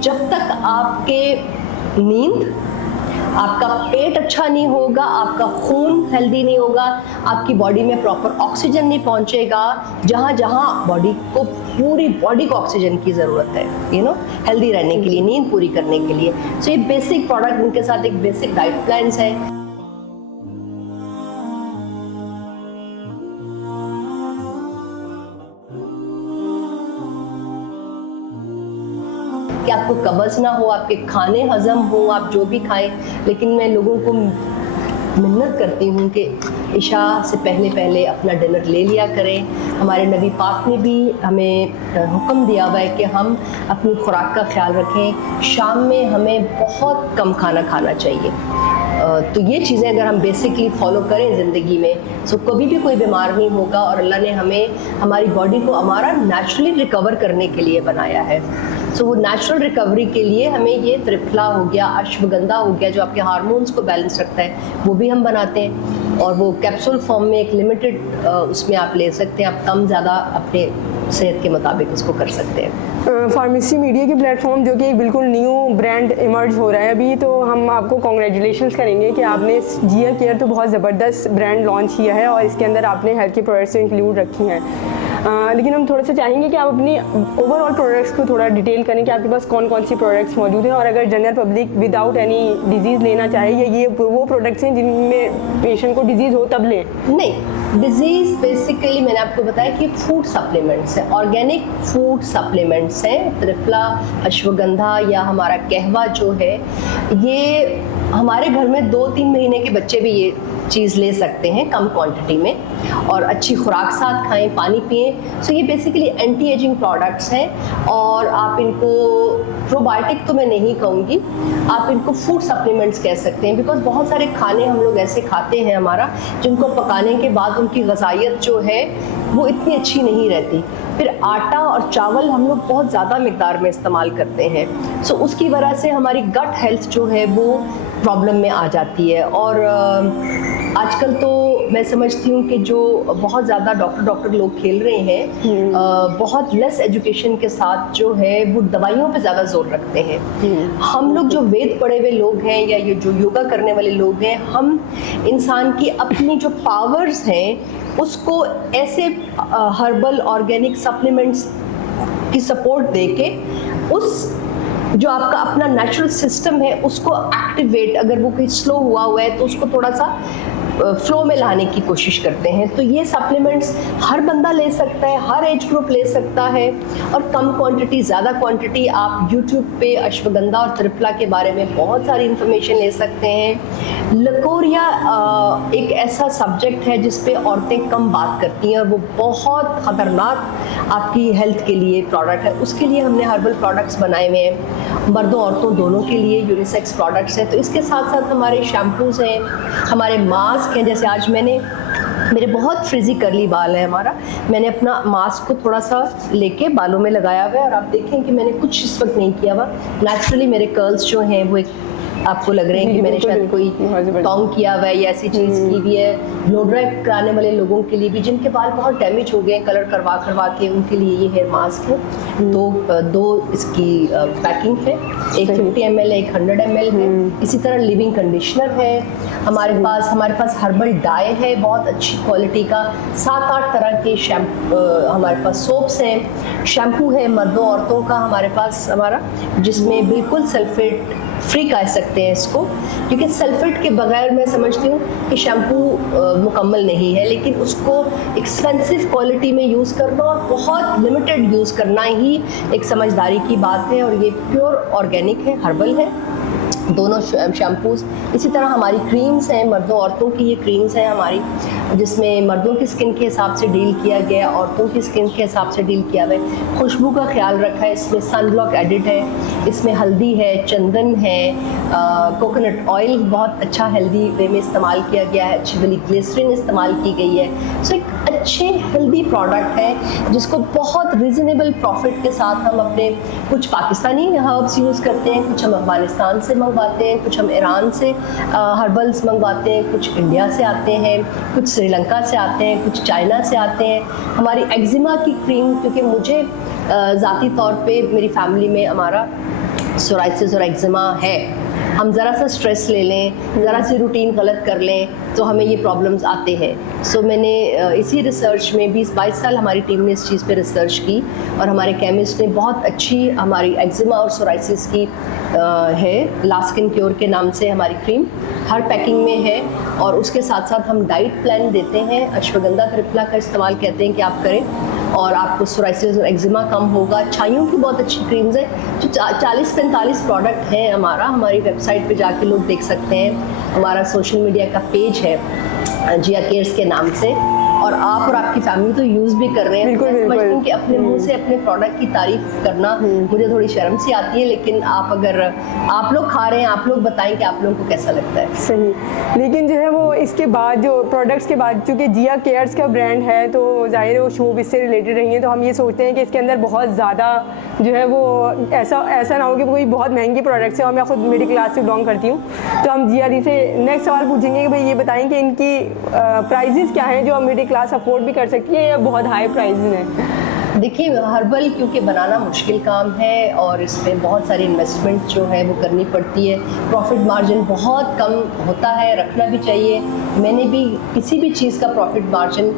जब तक आपके नींद, आपका पेट अच्छा नहीं होगा, आपका खून हेल्दी नहीं होगा, आपकी बॉडी में प्रॉपर ऑक्सीजन नहीं पहुंचेगा, जहाँ जहाँ बॉडी को, पूरी बॉडी को ऑक्सीजन की ज़रूरत है, हेल्दी रहने के लिए, नींद पूरी करने के लिए। सो ये बेसिक प्रोडक्ट, उनके साथ एक बेसिक डाइट प्लान्स है। कि आपको कब्ज़ ना हो, आपके खाने हजम हो, आप जो भी खाएं। लेकिन मैं लोगों को मिन्नत करती हूँ कि इशा से पहले पहले अपना डिनर ले लिया करें। हमारे नबी पाक ने भी हमें हुक्म दिया हुआ है कि हम अपनी खुराक का ख्याल रखें। शाम में हमें बहुत कम खाना खाना चाहिए। तो ये चीज़ें अगर हम बेसिकली फॉलो करें ज़िंदगी में, तो कभी भी कोई बीमार नहीं होगा। और अल्लाह ने हमें, हमारी बॉडी को हमारा नेचुरली रिकवर करने के लिए बनाया है। सो वो नेचुरल रिकवरी के लिए हमें ये त्रिफला हो गया, अश्वगंधा हो गया, जो आपके हार्मोन्स को बैलेंस रखता है, वो भी हम बनाते हैं। और वो कैप्सूल फॉर्म में एक लिमिटेड उसमें आप ले सकते हैं। आप कम ज़्यादा अपने सेहत के मुताबिक उसको कर सकते हैं। फार्मेसी मीडिया के प्लेटफॉर्म जो कि एक बिल्कुल न्यू ब्रांड इमर्ज हो रहा है अभी, तो हम आपको कॉन्ग्रेचुलेशंस करेंगे कि आपने जिया केयर तो बहुत ज़बरदस्त ब्रांड लॉन्च किया है और इसके अंदर आपने हेल्थ के प्रोडक्ट्स इंक्लूड रखी हैं। लेकिन हम थोड़ा सा चाहेंगे कि आप अपनी ओवरऑल प्रोडक्ट्स को थोड़ा डिटेल करें कि आपके पास कौन कौन सी प्रोडक्ट्स मौजूद हैं, और अगर general public without any disease लेना चाहे, या ये वो प्रोडक्ट्स हैं जिनमें पेशेंट को डिजीज़ हो तब लें। नहीं, डिजीज़ बेसिकली मैंने आपको बताया कि फूड सप्लीमेंट्स हैं, ऑर्गेनिक फूड सप्लीमेंट्स हैं। त्रिफला, अश्वगंधा या हमारा कहवा जो है, ये हमारे घर में 2-3 महीने के बच्चे भी ये चीज़ ले सकते हैं कम क्वांटिटी में, और अच्छी खुराक साथ खाएं, पानी पिएं। सो ये बेसिकली एंटी एजिंग प्रोडक्ट्स हैं। और आप इनको प्रोबायोटिक तो मैं नहीं कहूँगी, आप इनको फूड सप्लीमेंट्स कह सकते हैं। बिकॉज बहुत सारे खाने हम लोग ऐसे खाते हैं हमारा, जिनको पकाने के बाद उनकी ग़िज़ाइयत जो है वो इतनी अच्छी नहीं रहती। फिर आटा और चावल हम लोग बहुत ज़्यादा मिक़दार में इस्तेमाल करते हैं। सो उसकी वजह से हमारी गट हेल्थ जो है वो प्रॉब्लम में आ जाती है। और आजकल तो मैं समझती हूँ कि जो बहुत ज़्यादा डॉक्टर लोग खेल रहे हैं, बहुत लेस एजुकेशन के साथ जो है वो दवाइयों पे ज़्यादा जोर रखते हैं। हम लोग जो वेद पढ़े हुए लोग हैं या ये जो योगा करने वाले लोग हैं, हम इंसान की अपनी जो पावर्स हैं उसको ऐसे हर्बल ऑर्गेनिक सप्लीमेंट्स की सपोर्ट देके उस जो आपका अपना नेचुरल सिस्टम है उसको एक्टिवेट, अगर वो कहीं स्लो हुआ है तो उसको थोड़ा सा फ्लो में लाने की कोशिश करते हैं। तो ये सप्लीमेंट्स हर बंदा ले सकता है, हर एज ग्रुप ले सकता है। और कम क्वांटिटी, ज़्यादा क्वांटिटी, आप यूट्यूब पे अश्वगंधा और त्रिफला के बारे में बहुत सारी इंफॉर्मेशन ले सकते हैं। लकोरिया एक ऐसा सब्जेक्ट है जिस पे औरतें कम बात करती हैं और वो बहुत ख़तरनाक आपकी हेल्थ के लिए प्रोडक्ट है। उसके लिए हमने हर्बल प्रोडक्ट्स बनाए हुए हैं, मर्दों औरतों दोनों के लिए यूनिसेक्स प्रोडक्ट्स हैं। तो इसके साथ साथ हमारे शैम्पूज़ हैं, हमारे मास्क हैं। जैसे आज मेरे बहुत फ्रिजी करली बाल है हमारा, मैंने अपना मास्क को थोड़ा सा लेके बालों में लगाया हुआ है और आप देखें कि मैंने कुछ इस वक्त नहीं किया हुआ। नेचुरली मेरे कर्ल्स जो हैं वो एक आपको लग रहे हैं कि मैंने शायद कोई टॉन्ग किया हुआ है या ऐसी चीज़ की भी है। ब्लो ड्राई कराने वाले लोगों के लिए भी, जिनके बाल बहुत डैमेज हो गए हैं कलर करवा के, उनके लिए ये हेयर मास्क है। दो इसकी पैकिंग है, एक 50 ml है, एक 100 ml है। इसी तरह लिविंग कंडीशनर है हमारे पास हर्बल डाई है बहुत अच्छी क्वालिटी का। 7-8 तरह के हमारे पास सोप्स हैं, शैम्पू है मर्दों औरतों का हमारे पास जिसमें बिल्कुल सल्फेट फ्री कह सकते हैं इसको, क्योंकि सल्फेट के बगैर मैं समझती हूँ कि शैम्पू मुकम्मल नहीं है। लेकिन उसको एक्सपेंसिव क्वालिटी में यूज़ करना और बहुत लिमिटेड यूज़ करना ही एक समझदारी की बात है। और ये प्योर ऑर्गेनिक है, हर्बल है दोनों शैम्पूज़। इसी तरह हमारी क्रीम्स हैं, मर्दों औरतों की ये क्रीम्स हैं हमारी, जिसमें मर्दों की स्किन के हिसाब से डील किया गया, औरतों की स्किन के हिसाब से डील किया गया है। खुशबू का ख्याल रखा है, इसमें सनब्लॉक एडिड है, इसमें हल्दी है, चंदन है, कोकोनट ऑयल बहुत अच्छा हेल्दी वे में इस्तेमाल किया गया है, अच्छी वाली ग्लिसरीन इस्तेमाल की गई है। सो एक अच्छे हेल्दी प्रोडक्ट है जिसको बहुत रीज़नेबल प्रॉफिट के साथ हम अपने कुछ पाकिस्तानी हर्ब्स यूज़ करते हैं, कुछ हम अफगानिस्तान से मंगवाते हैं, कुछ हम ईरान से हर्बल्स मंगवाते हैं, कुछ इंडिया से आते हैं, कुछ श्रीलंका से आते हैं, कुछ चाइना से आते हैं। हमारी एक्जिमा की क्रीम, क्योंकि मुझे ज़ाती तौर पे मेरी फैमिली में हमारा सोराइसिस और एक्जिमा है, हम ज़रा सा स्ट्रेस ले लें, ज़रा सी रूटीन गलत कर लें तो हमें ये प्रॉब्लम्स आते हैं। सो मैंने इसी रिसर्च में 20-22 साल हमारी टीम ने इस चीज़ पे रिसर्च की और हमारे केमिस्ट ने बहुत अच्छी हमारी एक्जिमा और सोराइसिस की है लास्किन क्योर के नाम से हमारी क्रीम हर पैकिंग में है। और उसके साथ साथ हम डाइट प्लान देते हैं, अश्वगंधा त्रिफला का इस्तेमाल कहते हैं कि आप करें और आपको सोराइसिस और एक्जिमा कम होगा। छाइयों की बहुत अच्छी क्रीम्स हैं, जो 40-45 प्रोडक्ट हैं हमारी वेबसाइट पे जाके लोग देख सकते हैं। हमारा सोशल मीडिया का पेज है जिया केयर्स के नाम से, और आप और आपकी फैमिली तो यूज़ भी कर रहे हैं। बिल्कुल, मैं समझती हूँ कि बिल्कुल। अपने मुंह से अपने प्रोडक्ट की तारीफ करना मुझे थोड़ी शर्म सी आती है, लेकिन आप अगर आप लोग खा रहे हैं, आप लोग बताएं कि आप लोगों को कैसा लगता है। सही, लेकिन जो है वो इसके बाद जो प्रोडक्ट्स के बाद चूँकि जिया केयर्स का ब्रांड है तो जाहिर है वो शोबिज से रिलेटेड रही है, तो हम ये सोचते हैं कि इसके अंदर बहुत ज़्यादा जो है वो ऐसा ना हो कि कोई बहुत महंगी प्रोडक्ट्स है। और मैं खुद मिडिल क्लास से बिलोंग करती हूँ, तो हम जिया दी से नेक्स्ट सवाल पूछेंगे कि भाई ये बताएं कि इनकी प्राइजेज़ क्या हैं जो हम मिडिल क्लास अफोर्ड भी कर सकती है या बहुत हाई प्राइजेज़ हैं। देखिए, हर्बल क्योंकि बनाना मुश्किल काम है और इसमें बहुत सारी इन्वेस्टमेंट जो है वो करनी पड़ती है, प्रॉफिट मार्जिन बहुत कम होता है, रखना भी चाहिए। मैंने भी किसी भी चीज़ का प्रॉफिट मार्जिन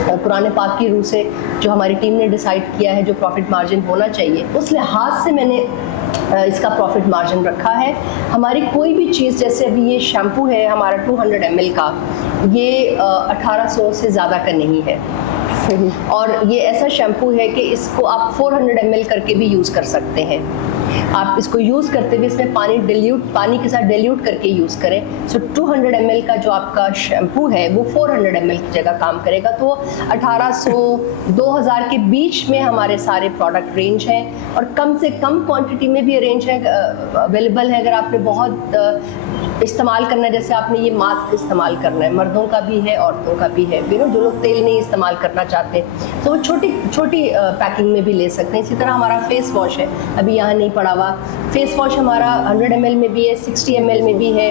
कुरान पाक की रूह से जो हमारी टीम ने डिसाइड किया है जो प्रॉफिट मार्जिन होना चाहिए, उस लिहाज से मैंने इसका प्रॉफिट मार्जिन रखा है। हमारी कोई भी चीज़, जैसे अभी ये शैम्पू है हमारा 200 ml का, ये 1800 से ज़्यादा का नहीं है। और ये ऐसा शैम्पू है कि इसको आप 400 ml करके भी यूज़ कर सकते हैं। आप इसको यूज़ करते हुए इसमें पानी के साथ डिल्यूट करके यूज़ करें। सो 200 ml का जो आपका शैम्पू है वो 400 ml की जगह काम करेगा। तो 1800-2000 के बीच में हमारे सारे प्रोडक्ट रेंज हैं और कम से कम क्वांटिटी में भी रेंज है, अवेलेबल है। अगर आपने बहुत इस्तेमाल करना है, जैसे आपने ये मास्क इस्तेमाल करना है, मर्दों का भी है औरतों का भी है, जो लोग तेल नहीं इस्तेमाल करना चाहते तो वो छोटी पैकिंग में भी ले सकते हैं। इसी तरह हमारा फेस वॉश है, अभी यहाँ नहीं पड़ा हुआ, फेस वॉश हमारा 100 ml में भी है, 60 ml में भी है।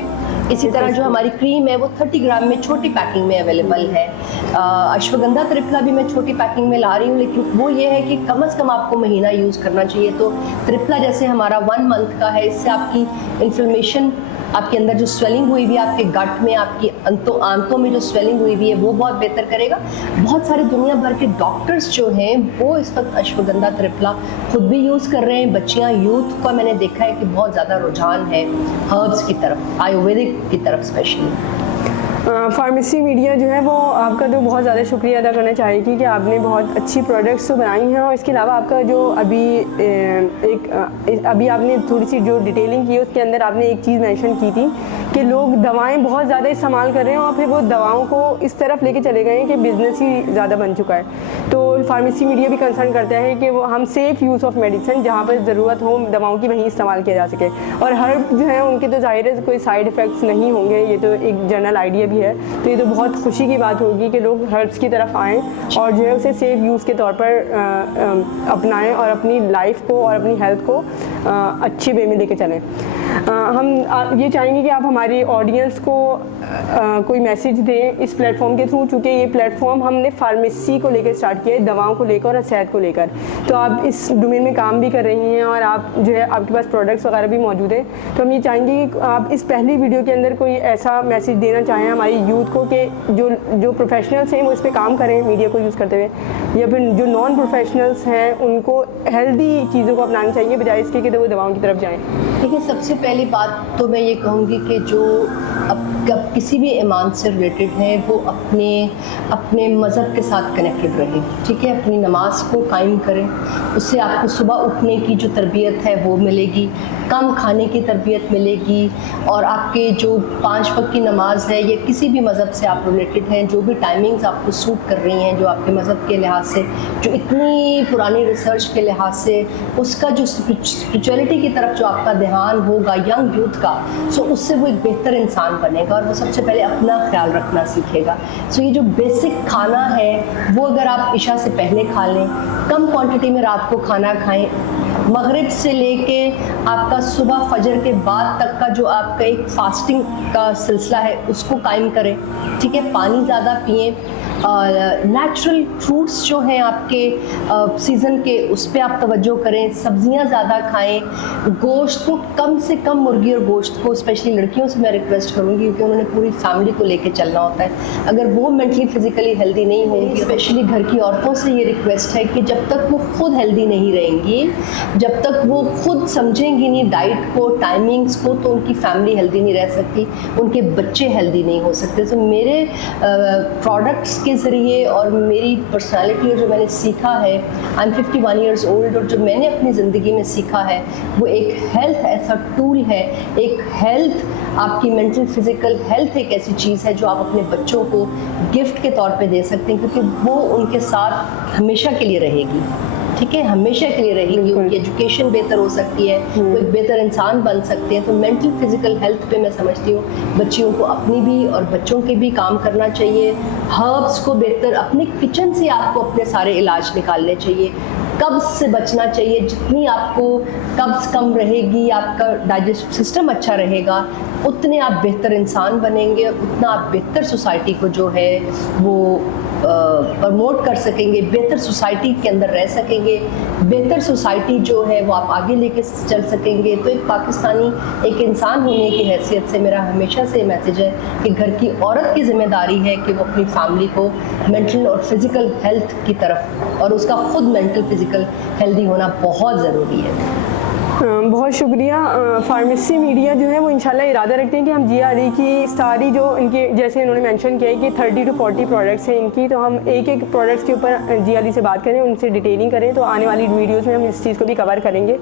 इसी तरह जो हमारी क्रीम है वो 30 ग्राम में छोटी पैकिंग में अवेलेबल है। अश्वगंधा त्रिफला भी मैं छोटी पैकिंग में ला रही हूँ, लेकिन वो ये है कि कम से कम आपको महीना यूज़ करना चाहिए। तो त्रिफला जैसे हमारा 1 मंथ का है, इससे आपकी इन्फ्लेमेशन, आपके अंदर जो स्वेलिंग हुई हुई है, आपके गट में, आपकी आंतों में जो स्वेलिंग हुई हुई है वो बहुत बेहतर करेगा। बहुत सारे दुनिया भर के डॉक्टर्स जो हैं वो इस वक्त अश्वगंधा त्रिफला खुद भी यूज़ कर रहे हैं। बच्चियां, यूथ का मैंने देखा है कि बहुत ज़्यादा रुझान है हर्ब्स की तरफ, आयुर्वेदिक की तरफ स्पेशली। फार्मेसी मीडिया जो है वो आपका तो बहुत ज़्यादा शुक्रिया अदा करना चाहेगी कि आपने बहुत अच्छी प्रोडक्ट्स तो बनाई हैं। और इसके अलावा आपका जो अभी आपने थोड़ी सी जो डिटेलिंग की है उसके अंदर आपने एक चीज़ मेंशन की थी कि लोग दवाएं बहुत ज़्यादा इस्तेमाल कर रहे हैं और फिर वो दवाओं को इस तरफ लेके चले गए हैं कि बिज़नेस ही ज़्यादा बन चुका है। तो फार्मेसी मीडिया भी कंसर्न करता है कि वो हम सेफ़ यूज़ ऑफ मेडिसिन, जहाँ पर ज़रूरत हो दवाओं की वहीं इस्तेमाल किया जा सके। और हर्ब जो है उनके तो ज़ाहिर है कोई साइड इफ़ेक्ट्स नहीं होंगे, ये तो एक जनरल आइडिया भी है। तो ये तो बहुत खुशी की बात होगी कि लोग हर्ब्स की तरफ आएँ और जो है उसे सेफ़ यूज़ के तौर पर अपनाएं और अपनी लाइफ को और अपनी हेल्थ को अच्छे वे में लेके चलें। हम ये चाहेंगे कि आप हमारी ऑडियंस को कोई मैसेज दें इस प्लेटफॉर्म के थ्रू, चूँकि ये प्लेटफॉर्म हमने फार्मेसी को लेकर स्टार्ट किया है, दवाओं को लेकर और सेहत को लेकर। तो आप इस डोमेन में काम भी कर रही हैं और आप जो है आपके पास प्रोडक्ट्स वगैरह भी मौजूद हैं। तो हम ये चाहेंगे कि आप इस पहली वीडियो के अंदर कोई ऐसा मैसेज देना चाहें हमारी यूथ को कि जो प्रोफेशनल्स हैं वो इस पर काम करें मीडिया को यूज़ करते हुए, या फिर जो नॉन प्रोफेशनल्स हैं उनको हेल्दी चीज़ों को अपनानी चाहिए बजाय इसके कि वो दवाओं की तरफ जाएँ। देखिए, सबसे पहली बात तो मैं ये कहूँगी कि जो अब किसी भी ईमान से रिलेटेड है वो अपने मज़हब के साथ कनेक्टेड रहे, ठीक है। अपनी नमाज को कायम करें, उससे आपको सुबह उठने की जो तरबियत है वो मिलेगी, कम खाने की तरबियत मिलेगी, और आपके जो 5 वक्त की नमाज है ये किसी भी मज़हब से आप रिलेटेड हैं, जो भी टाइमिंग्स आपको सूट कर रही हैं, जो आपके मज़हब के लिहाज से, जो इतनी पुरानी रिसर्च के लिहाज से, उसका जो स्पिरिचुअलिटी की तरफ जो आपका ध्यान होगा यंग यूथ का, सो उससे वो एक बेहतर इंसान बनेगा और वो सबसे पहले अपना ख्याल रखना सीखेगा। सो ये जो बेसिक खाना है वो अगर आप इशा से पहले खा लें, कम क्वांटिटी में रात को खाना खाएं, मगरिब से लेके आपका सुबह फजर के बाद तक का जो आपका एक फास्टिंग का सिलसिला है उसको कायम करें, ठीक है। पानी ज़्यादा पिएं, नेचुरल फ्रूट्स जो हैं आपके सीज़न के, उस पर आप तवज्जो करें, सब्जियां ज़्यादा खाएं, गोश्त को कम से कम, मुर्गी और गोश्त को स्पेशली लड़कियों से मैं रिक्वेस्ट करूँगी क्योंकि उन्होंने पूरी फैमिली को लेके चलना होता है। अगर वो मेंटली फिजिकली हेल्दी नहीं होंगी, स्पेशली घर की औरतों से ये रिक्वेस्ट है कि जब तक वो खुद हेल्दी नहीं रहेंगी, जब तक वो खुद समझेंगी नहीं डाइट को, टाइमिंग्स को, तो उनकी फैमिली हेल्दी नहीं रह सकती, उनके बच्चे हेल्दी नहीं हो सकते। तो मेरे प्रोडक्ट्स के ज़रिए और मेरी पर्सनालिटी और जो मैंने सीखा है, आई एम 51 ईयर्स ओल्ड, और जो मैंने अपनी ज़िंदगी में सीखा है वो एक हेल्थ ऐसा टूल है, एक हेल्थ, आपकी मेंटल फिजिकल हेल्थ एक ऐसी चीज़ है जो आप अपने बच्चों को गिफ्ट के तौर पे दे सकते हैं, क्योंकि वो उनके साथ हमेशा के लिए रहेगी। ठीक है, हमेशा के लिए रहेगी, उनकी एजुकेशन बेहतर हो सकती है, वो एक बेहतर इंसान बन सकते हैं। तो मेंटल फिजिकल हेल्थ पे मैं समझती हूँ बच्चियों को अपनी भी और बच्चों के भी काम करना चाहिए। हर्ब्स को बेहतर, अपने किचन से आपको अपने सारे इलाज निकालने चाहिए। कब्ज़ से बचना चाहिए, जितनी आपको कब्ज़ कम रहेगी, आपका डाइजेस्टिव सिस्टम अच्छा रहेगा, उतने आप बेहतर इंसान बनेंगे, उतना आप बेहतर सोसाइटी को जो है वो प्रमोट कर सकेंगे, बेहतर सोसाइटी के अंदर रह सकेंगे, बेहतर सोसाइटी जो है वो आप आगे लेके चल सकेंगे। तो एक पाकिस्तानी, एक इंसान होने की हैसियत से मेरा हमेशा से मैसेज है कि घर की औरत की जिम्मेदारी है कि वो अपनी फैमिली को मेंटल और फिज़िकल हेल्थ की तरफ, और उसका खुद मेंटल फिज़िकल हेल्दी होना बहुत ज़रूरी है। बहुत शुक्रिया। फार्मेसी मीडिया जो है वो इंशाल्लाह इरादा रखते हैं कि हम GRE की सारी जो इनके, जैसे इन्होंने मेंशन किया है कि 30 to 40 प्रोडक्ट्स हैं इनकी, तो हम एक एक प्रोडक्ट्स के ऊपर GRE से बात करें, उनसे डिटेलिंग करें। तो आने वाली वीडियोस में हम इस चीज़ को भी कवर करेंगे।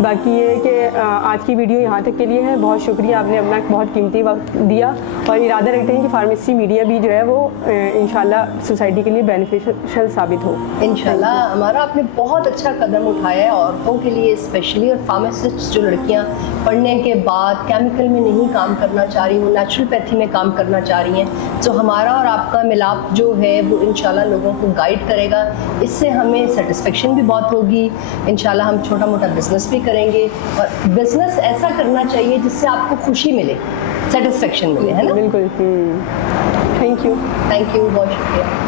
बाकी ये कि आज की वीडियो यहाँ तक के लिए है। बहुत शुक्रिया, आपने अपना बहुत कीमती वक्त दिया, और इरादा रखते हैं कि फार्मेसी मीडिया भी जो है वो इंशाल्लाह सोसाइटी के लिए बेनिफिशियल साबित हो। इंशाल्लाह हमारा आपने बहुत अच्छा कदम उठाया है औरतों के लिए स्पेशली, और फार्मासिस्ट जो लड़कियां पढ़ने के बाद केमिकल में नहीं काम करना चाह रही, वो नेचुरोपैथी में काम करना चाह रही हैं। तो हमारा और आपका मिलाप जो है वो इंशाल्लाह लोगों को गाइड करेगा, इससे हमें सेटिस्फेक्शन भी बहुत होगी। इंशाल्लाह हम छोटा मोटा बिजनेस भी करेंगे, और बिजनेस ऐसा करना चाहिए जिससे आपको खुशी मिले, सेटिस्फेक्शन मिले, है ना? बिल्कुल। Thank you. बहुत शुक्रिया।